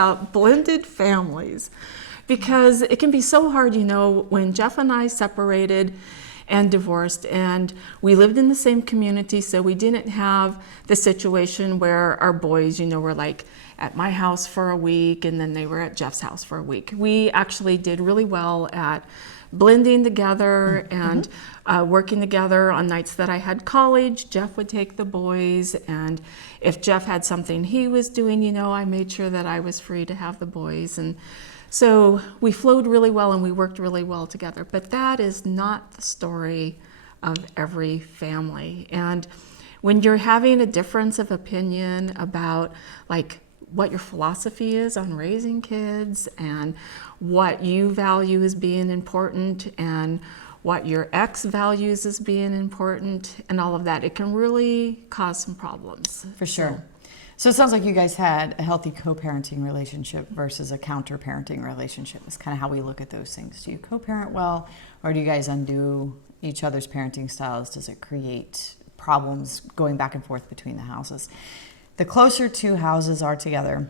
about blended families, because it can be so hard, when Jeff and I separated and divorced, and we lived in the same community, so we didn't have the situation where our boys, were like at my house for a week and then they were at Jeff's house for a week. We actually did really well at blending together and working together on nights that I had college. Jeff would take the boys, and if Jeff had something he was doing, I made sure that I was free to have the boys. And so we flowed really well and we worked really well together. But that is not the story of every family. And when you're having a difference of opinion about what your philosophy is on raising kids and what you value as being important and what your ex values as being important and all of that, it can really cause some problems. For sure. So it sounds like you guys had a healthy co-parenting relationship versus a counter-parenting relationship. It's kind of how we look at those things. Do you co-parent well, or do you guys undo each other's parenting styles? Does it create problems going back and forth between the houses? The closer two houses are together,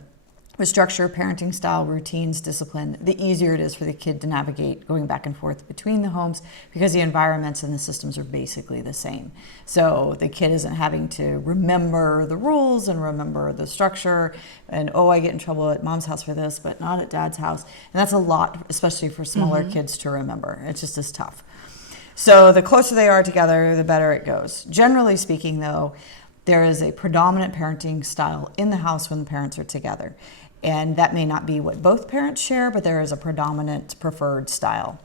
with structure, parenting style, routines, discipline, the easier it is for the kid to navigate going back and forth between the homes, because the environments and the systems are basically the same. So the kid isn't having to remember the rules and remember the structure and, I get in trouble at mom's house for this, but not at dad's house. And that's a lot, especially for smaller kids to remember. It's just as tough. So the closer they are together, the better it goes. Generally speaking, though, there is a predominant parenting style in the house when the parents are together. And that may not be what both parents share, but there is a predominant preferred style.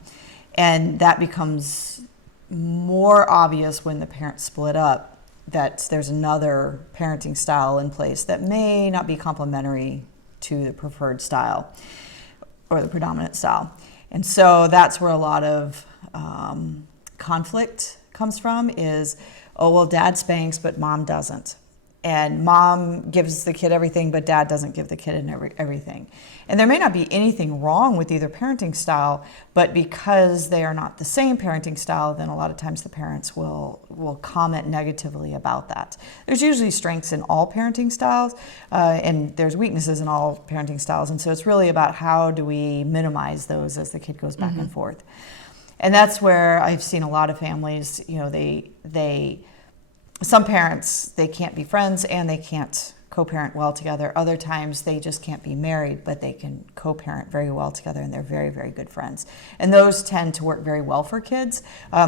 And that becomes more obvious when the parents split up, that there's another parenting style in place that may not be complementary to the preferred style or the predominant style. And so that's where a lot of conflict comes from is, dad spanks, but mom doesn't. And mom gives the kid everything, but dad doesn't give the kid everything. And there may not be anything wrong with either parenting style, but because they are not the same parenting style, then a lot of times the parents will comment negatively about that. There's usually strengths in all parenting styles, and there's weaknesses in all parenting styles. And so it's really about how do we minimize those as the kid goes back and forth. And that's where I've seen a lot of families, some parents, they can't be friends and they can't co-parent well together. Other times they just can't be married, but they can co-parent very well together and they're very, very good friends. And those tend to work very well for kids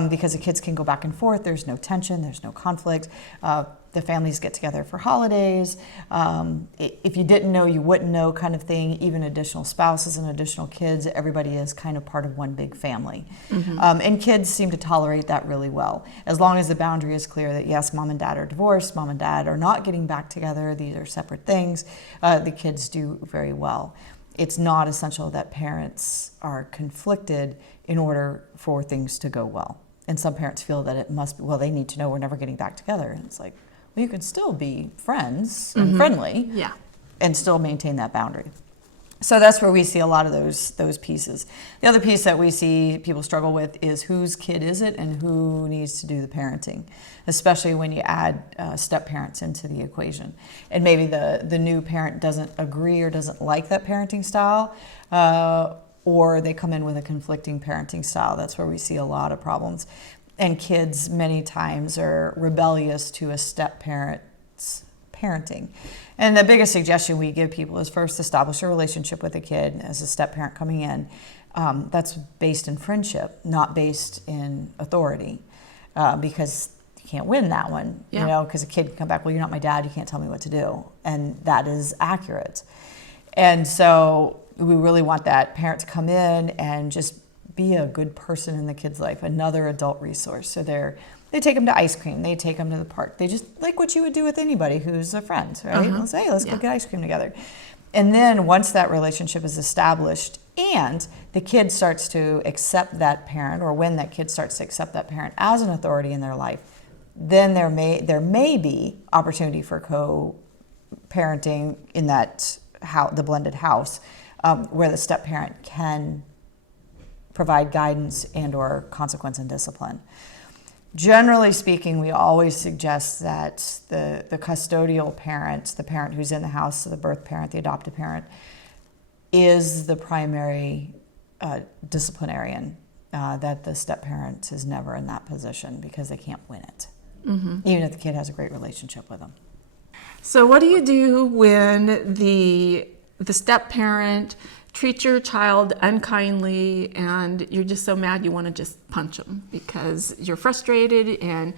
because the kids can go back and forth. There's no tension, there's no conflict. The families get together for holidays. If you didn't know, you wouldn't know kind of thing. Even additional spouses and additional kids, everybody is kind of part of one big family. And kids seem to tolerate that really well. As long as the boundary is clear that yes, mom and dad are divorced, mom and dad are not getting back together, these are separate things, the kids do very well. It's not essential that parents are conflicted in order for things to go well. And some parents feel that it must be, they need to know we're never getting back together. And it's like, you can still be friends and friendly and still maintain that boundary. So that's where we see a lot of those pieces. The other piece that we see people struggle with is whose kid is it and who needs to do the parenting, especially when you add step parents into the equation. And maybe the new parent doesn't agree or doesn't like that parenting style, or they come in with a conflicting parenting style. That's where we see a lot of problems. And kids many times are rebellious to a step parent's parenting. And the biggest suggestion we give people is first establish a relationship with a kid as a step parent coming in. That's based in friendship, not based in authority, because you can't win that one, because a kid can come back, you're not my dad, you can't tell me what to do. And that is accurate. And so we really want that parent to come in and just be a good person in the kid's life, another adult resource. So they take them to ice cream, they take them to the park. They just like what you would do with anybody who's a friend, right? Let's say, let's go get ice cream together. And then once that relationship is established and the kid starts to accept that parent, or when that kid starts to accept that parent as an authority in their life, then there may be opportunity for co-parenting in that the blended house, where the step parent can provide guidance and or consequence and discipline. Generally speaking, we always suggest that the custodial parent, the parent who's in the house, so the birth parent, the adoptive parent, is the primary disciplinarian, that the step-parent is never in that position because they can't win it, even if the kid has a great relationship with them. So what do you do when the step-parent treats your child unkindly and you're just so mad you want to just punch them because you're frustrated and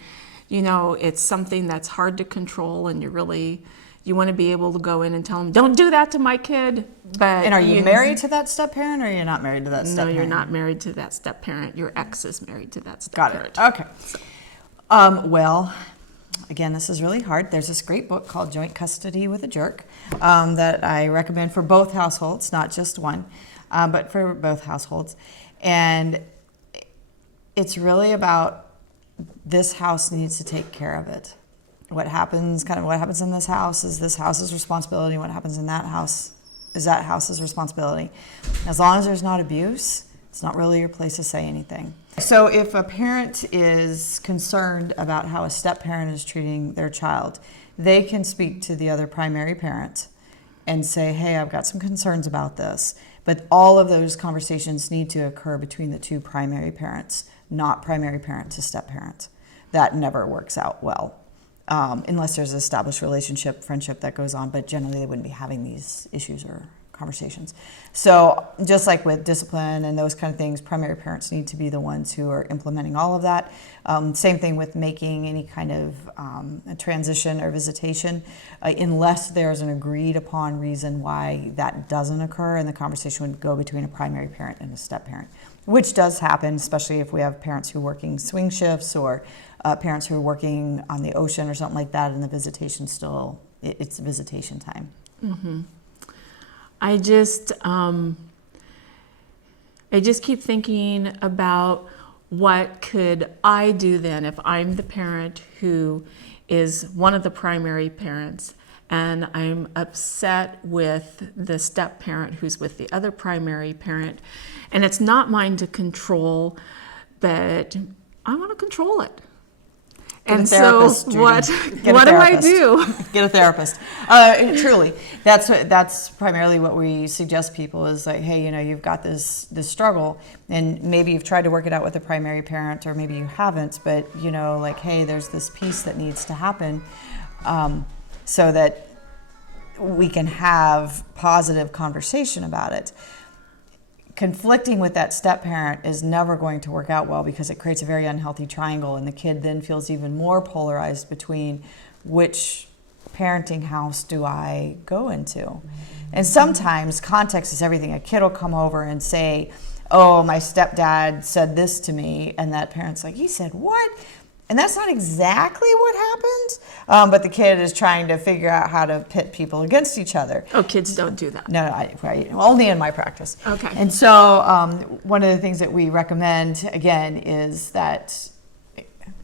you know it's something that's hard to control and you want to be able to go in and tell them, don't do that to my kid. But And are you married to that step-parent, or are you not married to that No, step-parent? you're not married to that step-parent. Your ex is married to that Got step-parent. it. Okay. Well, again, this is really hard. There's this great book called Joint Custody with a Jerk that I recommend for both households, not just one, but for both households. And it's really about this house needs to take care of it. What happens in this house's responsibility. What happens in that house is that house's responsibility. As long as there's not abuse, it's not really your place to say anything. So if a parent is concerned about how a step-parent is treating their child, they can speak to the other primary parent and say, hey, I've got some concerns about this. But all of those conversations need to occur between the two primary parents, not primary parent to step-parent. That never works out well. Unless there's an established relationship, friendship that goes on, but generally they wouldn't be having these issues or conversations. So just like with discipline and those kind of things, primary parents need to be the ones who are implementing all of that. Same thing with making any kind of a transition or visitation, unless there's an agreed upon reason why that doesn't occur, and the conversation would go between a primary parent and a step parent, which does happen, especially if we have parents who are working swing shifts or parents who are working on the ocean or something like that, and the visitation it's visitation time. Mm-hmm. I just keep thinking about what could I do then if I'm the parent who is one of the primary parents and I'm upset with the step parent who's with the other primary parent, and it's not mine to control, but I want to control it. And so what do I do? Get a therapist. Truly, that's primarily what we suggest people is like, hey, you've got this struggle, and maybe you've tried to work it out with the primary parent, or maybe you haven't, but like, hey, there's this piece that needs to happen, so that we can have positive conversation about it. Conflicting with that step parent is never going to work out well because it creates a very unhealthy triangle, and the kid then feels even more polarized between which parenting house do I go into. And sometimes context is everything. A kid will come over and say, oh, my stepdad said this to me, and that parent's like, he said what? And that's not exactly what happened, but the kid is trying to figure out how to pit people against each other. Oh, kids don't do that. No, only in my practice. Okay. And so one of the things that we recommend, again, is that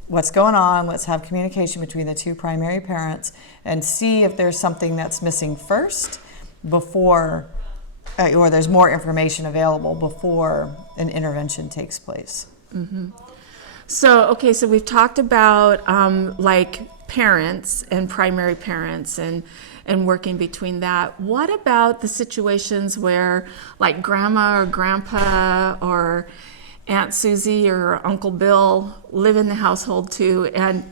what's going on, let's have communication between the two primary parents and see if there's something that's missing first before, or there's more information available before an intervention takes place. Mm-hmm. So we've talked about like parents and primary parents and working between that. What about the situations where like grandma or grandpa or Aunt Susie or Uncle Bill live in the household too, and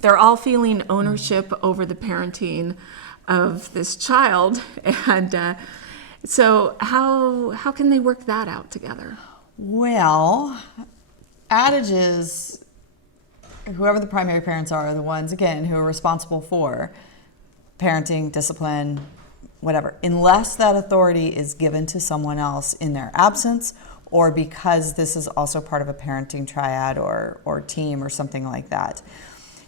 they're all feeling ownership over the parenting of this child, and so how can they work that out together? Well, adage is whoever the primary parents are the ones, again, who are responsible for parenting, discipline, whatever, unless that authority is given to someone else in their absence, or because this is also part of a parenting triad or team or something like that.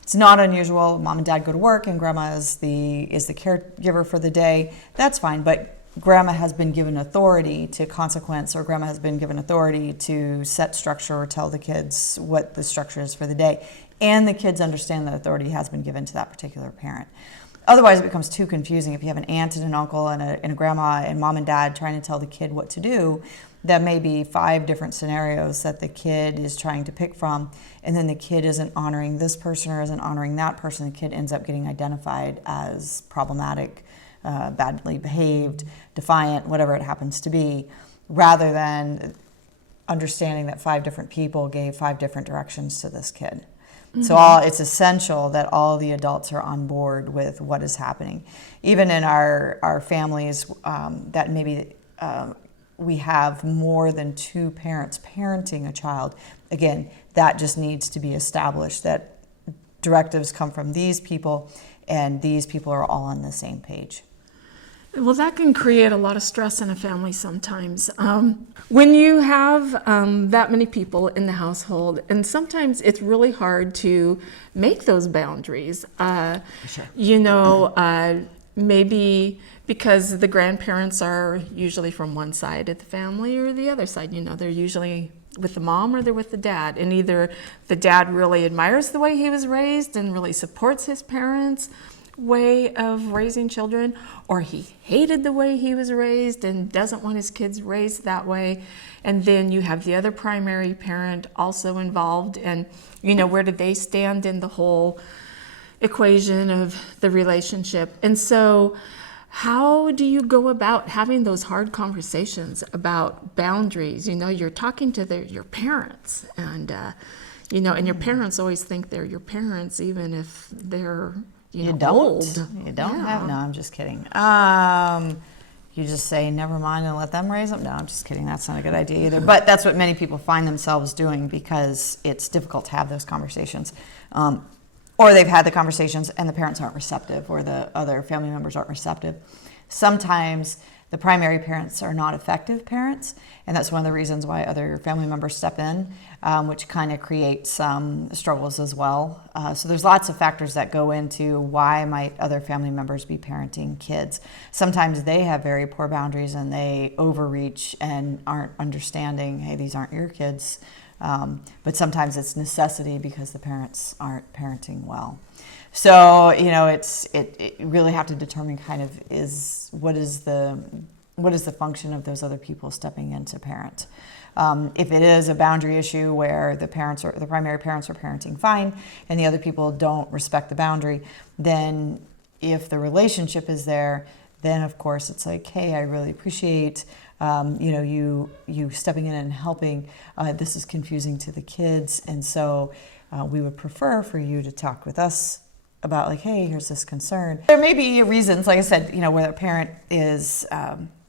It's not unusual. Mom and dad go to work and grandma is the caregiver for the day. That's fine, but grandma has been given authority to consequence, or grandma has been given authority to set structure or tell the kids what the structure is for the day, and the kids understand that authority has been given to that particular parent. Otherwise, it becomes too confusing. If you have an aunt and an uncle and a grandma and mom and dad trying to tell the kid what to do, that may be 5 different scenarios that the kid is trying to pick from, and then the kid isn't honoring this person or isn't honoring that person. The kid ends up getting identified as problematic badly behaved, defiant, whatever it happens to be, rather than understanding that 5 different people gave 5 different directions to this kid. So it's essential that all the adults are on board with what is happening. Even in our families that maybe we have more than 2 parents parenting a child, again, that just needs to be established, that directives come from these people and these people are all on the same page. Well, that can create a lot of stress in a family sometimes. When you have that many people in the household, and sometimes it's really hard to make those boundaries. Sure. Maybe because the grandparents are usually from one side of the family or the other side. They're usually with the mom or they're with the dad. And either the dad really admires the way he was raised and really supports his parents' way of raising children, or he hated the way he was raised and doesn't want his kids raised that way. And then you have the other primary parent also involved, and where do they stand in the whole equation of the relationship? And so how do you go about having those hard conversations about boundaries? You're talking to your parents, and and your parents always think they're your parents even if they're You don't. old. You don't Yeah. have. No, I'm just kidding. You just say never mind and let them raise them. No, I'm just kidding. That's not a good idea either. But that's what many people find themselves doing because it's difficult to have those conversations, or they've had the conversations and the parents aren't receptive, or the other family members aren't receptive. Sometimes the primary parents are not effective parents, and that's one of the reasons why other family members step in, which kind of creates some struggles as well. So there's lots of factors that go into why might other family members be parenting kids. Sometimes they have very poor boundaries and they overreach and aren't understanding, hey, these aren't your kids. But sometimes it's necessity because the parents aren't parenting well. So, it really have to determine kind of what is the function of those other people stepping in to parent. If it is a boundary issue where the primary parents are parenting fine and the other people don't respect the boundary, then if the relationship is there, then of course it's like, hey, I really appreciate you stepping in and helping. This is confusing to the kids, and so we would prefer for you to talk with us about, like, hey, here's this concern. There may be reasons, like I said, where the parent is,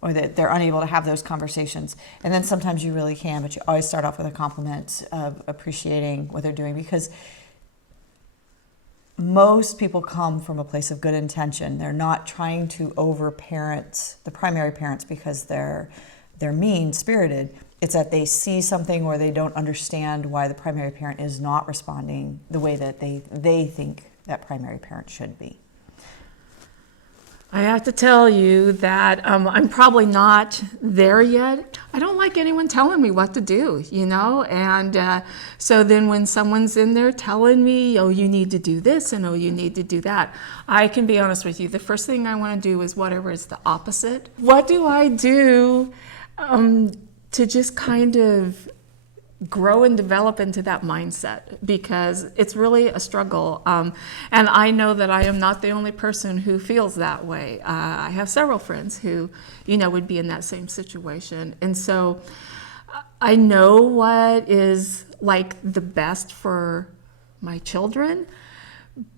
or that they're unable to have those conversations. And then sometimes you really can, but you always start off with a compliment of appreciating what they're doing, because most people come from a place of good intention. They're not trying to over-parent the primary parents because they're mean-spirited. It's that they see something or they don't understand why the primary parent is not responding the way that they think that primary parent should be. I have to tell you that I'm probably not there yet. I don't like anyone telling me what to do, and so then when someone's in there telling me, oh, you need to do this and oh, you need to do that, I can be honest with you, the first thing I want to do is whatever is the opposite. What do I do to just kind of grow and develop into that mindset, because it's really a struggle. And I know that I am not the only person who feels that way. I have several friends who, would be in that same situation. And so I know what is like the best for my children,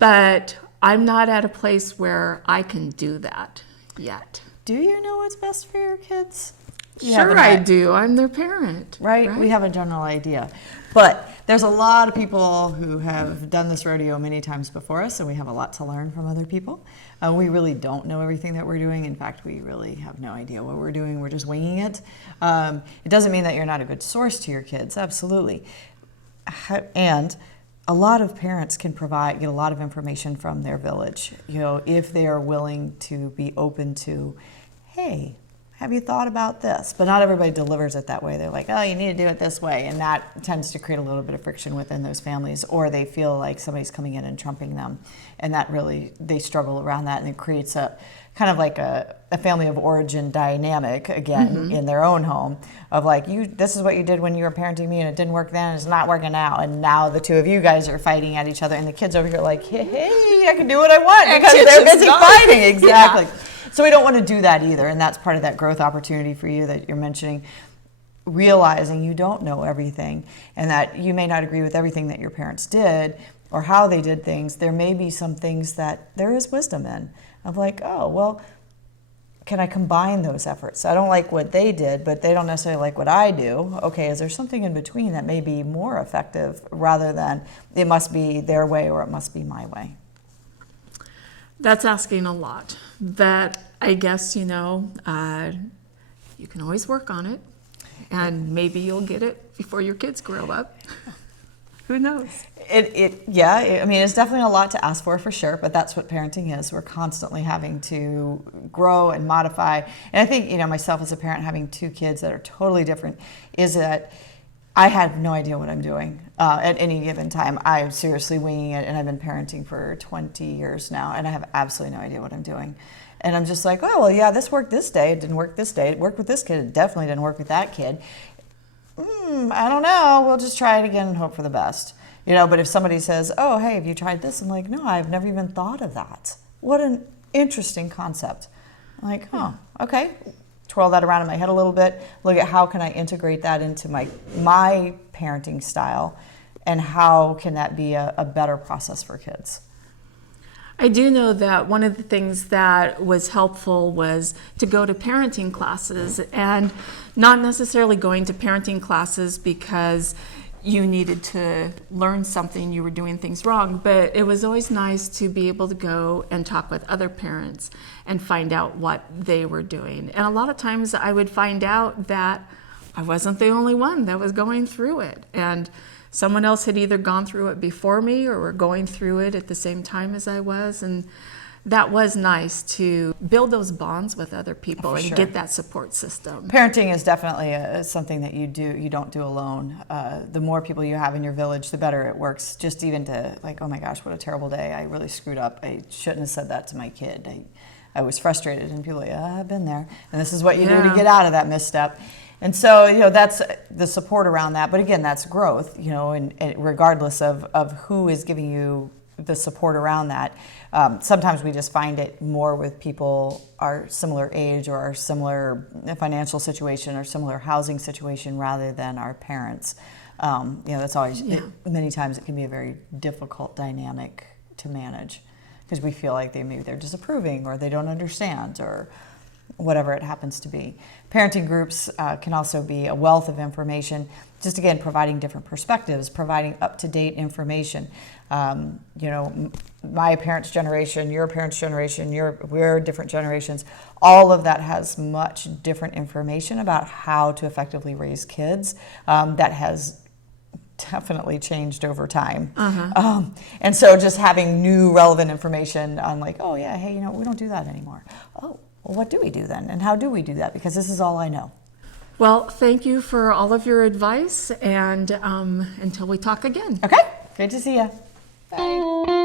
but I'm not at a place where I can do that yet. Do you know what's best for your kids? Sure I do. I'm their parent. Right? We have a general idea. But there's a lot of people who have done this rodeo many times before us, so we have a lot to learn from other people. We really don't know everything that we're doing. In fact, we really have no idea what we're doing. We're just winging it. It doesn't mean that you're not a good source to your kids. Absolutely. And a lot of parents can get a lot of information from their village, if they are willing to be open to, hey, have you thought about this? But not everybody delivers it that way. They're like, oh, you need to do it this way. And that tends to create a little bit of friction within those families, or they feel like somebody's coming in and trumping them. And that really, they struggle around that, and it creates a kind of like a family of origin dynamic again in their own home of like, this is what you did when you were parenting me and it didn't work then, it's not working now, and now the two of you guys are fighting at each other, and the kids over here are like, hey, I can do what I want because they're busy fighting. Exactly. Yeah. So we don't want to do that either, and that's part of that growth opportunity for you that you're mentioning, realizing you don't know everything and that you may not agree with everything that your parents did or how they did things. There may be some things that there is wisdom in, of like, oh, well, can I combine those efforts? I don't like what they did, but they don't necessarily like what I do. Okay, is there something in between that may be more effective rather than it must be their way or it must be my way? That's asking a lot. But I guess, you can always work on it, and maybe you'll get it before your kids grow up. Who knows? I mean, it's definitely a lot to ask for sure, but that's what parenting is. We're constantly having to grow and modify. And I think, myself as a parent having two kids that are totally different is that I have no idea what I'm doing at any given time. I'm seriously winging it, and I've been parenting for 20 years now, and I have absolutely no idea what I'm doing. And I'm just like, oh, well, yeah, this worked this day. It didn't work this day. It worked with this kid. It definitely didn't work with that kid. I don't know. We'll just try it again and hope for the best. But if somebody says, oh, hey, have you tried this? I'm like, no, I've never even thought of that. What an interesting concept. I'm like, okay. Twirl that around in my head a little bit. Look at how can I integrate that into my parenting style, and how can that be a better process for kids? I do know that one of the things that was helpful was to go to parenting classes, and not necessarily going to parenting classes because you needed to learn something, you were doing things wrong, but it was always nice to be able to go and talk with other parents and find out what they were doing. And a lot of times I would find out that I wasn't the only one that was going through it, and someone else had either gone through it before me or were going through it at the same time as I was. And that was nice to build those bonds with other people and get that support system. Parenting is definitely something that you don't do alone. The more people you have in your village, the better it works. Just even to like, oh my gosh, what a terrible day. I really screwed up. I shouldn't have said that to my kid. I was frustrated, and people are like, I've been there. And this is what you do to get out of that misstep. And so, that's the support around that. But again, that's growth, and regardless of who is giving you the support around that. Sometimes we just find it more with people our similar age or our similar financial situation or similar housing situation rather than our parents. That's always, many times it can be a very difficult dynamic to manage because we feel like maybe they're disapproving or they don't understand or whatever it happens to be. Parenting groups can also be a wealth of information, just again, providing different perspectives, providing up-to-date information. My parents' generation, your parents' generation, we're different generations. All of that has much different information about how to effectively raise kids that has definitely changed over time. And so just having new relevant information on like, oh yeah, hey, we don't do that anymore. Oh, well, what do we do then? And how do we do that? Because this is all I know. Well, thank you for all of your advice, and until we talk again. Okay, great to see you. Bye.